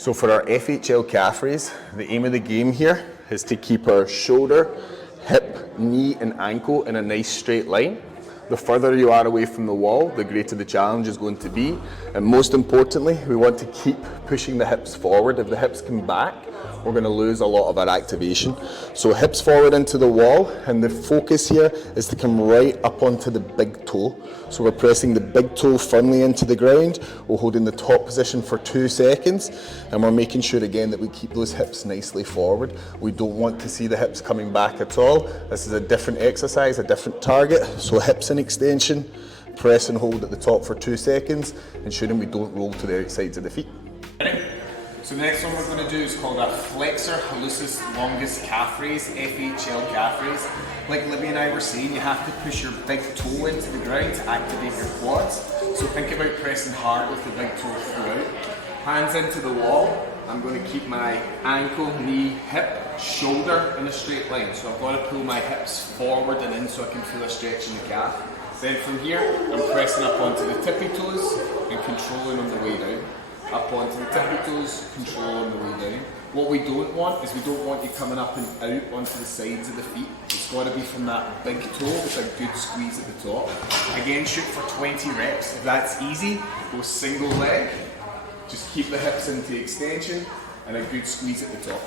So for our FHL calf raise, the aim of the game here is to keep our shoulder, hip, knee and ankle in a nice straight line. The further you are away from the wall, the greater the challenge is going to be. And most importantly, we want to keep pushing the hips forward. If the hips come back, we're going to lose a lot of our activation. So hips forward into the wall, and the focus here is to come right up onto the big toe. So we're pressing the big toe firmly into the ground. We're holding the top position for 2 seconds, and we're making sure again that we keep those hips nicely forward. We don't want to see the hips coming back at all. This is a different exercise, a different target. So hips in extension, press and hold at the top for 2 seconds, ensuring we don't roll to the outsides of the feet. Ready? So the next one we're going to do is called a flexor hallucis longus calf raise, FHL calf raise. Like Libby and I were saying, you have to push your big toe into the ground to activate your quads. So think about pressing hard with the big toe throughout. Hands into the wall. I'm going to keep my ankle, knee, hip, shoulder in a straight line. So I've got to pull my hips forward and in so I can feel a stretch in the calf. Then from here, I'm pressing up onto the tippy toes and controlling on the way down. Up onto the tippy toes, control on the way down. What we don't want is we don't want you coming up and out onto the sides of the feet. It's got to be from that big toe with a good squeeze at the top. Again, shoot for 20 reps. If that's easy, go single leg. Just keep the hips into extension and a good squeeze at the top.